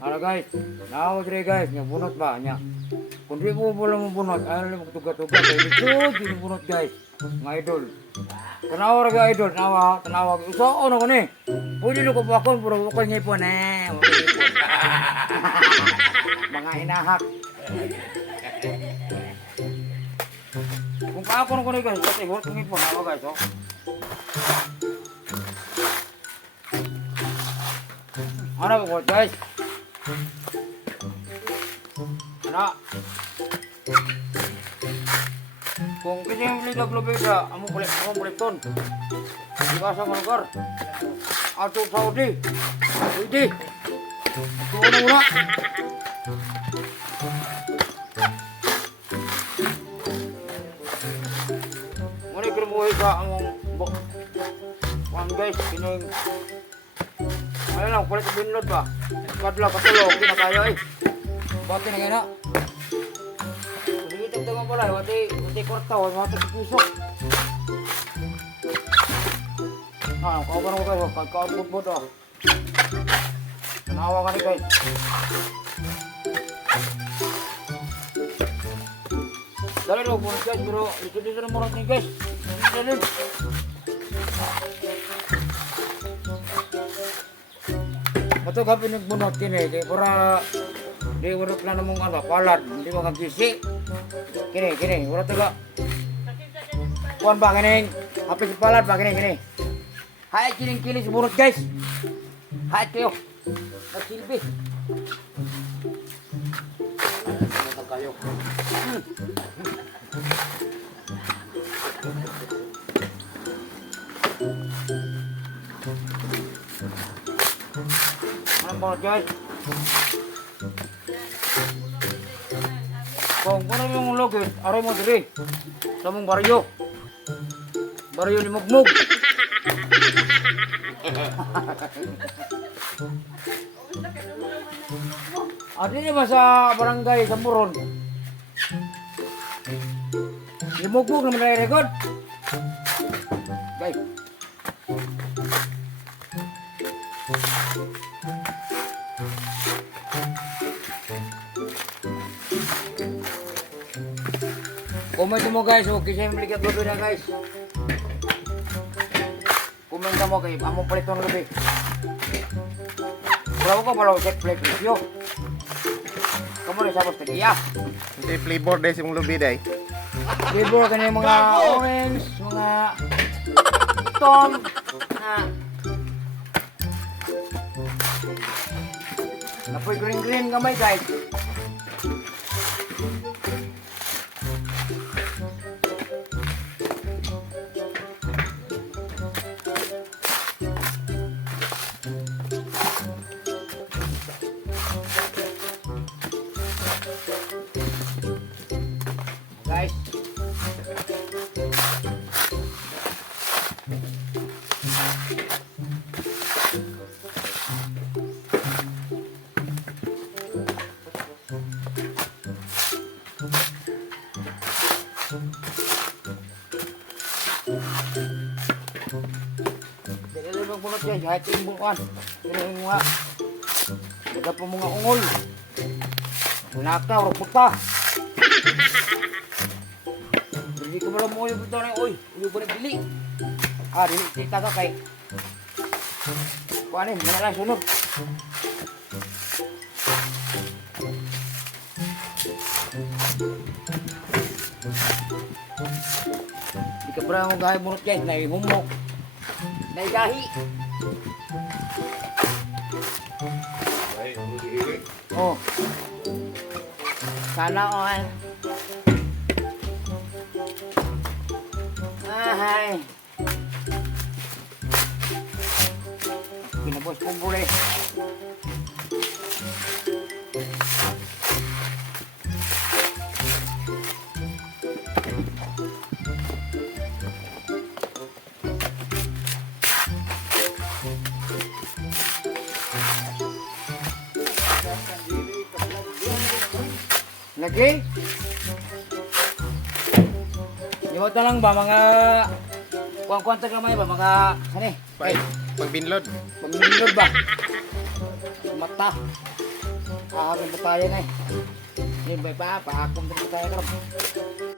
Ara guys, naawag rin guys, nya bunot ba nya. Kung di mo wala mo bunot, ayaw mo tuga-tuga kay dito, di mo bunot guys. Mga idol. Tanawa ra ga idol, tanawa. Uso ano ko ni. Pwede ko pa ako pero ko ngipon eh. Mga hinahak. Kung ako ko ni guys, kasi work ngipon ako guys, oh. Ano ba guys? Ano? Kung kasi yung lidag lubig sa among kolekton. Di ba sa lugar? Ato Saudi. Pwede. Ito na muna. Muna ikrimuhi sa among one guys. Kining ano lang, kulit binod ba? Kadla katulog, kinakayo eh. Bakit na gina? Sige, tagdagan pala, wati kwarta, wati piso. Kauban ko kayo, kagkaon-putbut ah. Tanawa ka ni guys. Dali daw, bunod guys, pero dito na murag ni guys. Dali. Ito ka pinagbunot kini, kaya para di urot na namang ano, palad, hindi mo kagisi. Kini, urot taga. Kuan ba kini? Hapis palad ba kini? Hay kiling sa bunot guys. Hay kayo. Nagsilbi. Ano kayo? Mga guys. Kung ano yung login, aray mo dili. Sa mong baryo. Baryo ni Mugmug. Adi naman sa barangay sa Muron. Ni Mugmug naman na-record. Guys. Comment mo guys, okay siya yung balikat gabi na guys. Comment mo kay among paliton gabi. Wala ko pala check play review. Kamu rin sabos tagiya. Ito yung flavor dahil si mong lubi dahil. Flavor ka na yung mga orange, mga tom, napoy green gamay guys. Guys. Dili mo bunot guys, kahit yung buwan. Pero yung mga daga po mga ungol. Nakaw, puta. Hindi ko malam mo yung buto na yung uy ko dili. Dili, tita ka kay kuhanin, mga lang sunod. Di ka pala akong gahi bunot guys, naihumok. Naigahi. Oh. Sana all. Ay. Pinabos po buli. Lagi? Iwat na lang ba mga kuwang-kuwang tagamay ba mga sani? Pag binlod. Pamilod ba? Mata. Ahang batayan eh. Ini ba pa, paakong din batayan ka.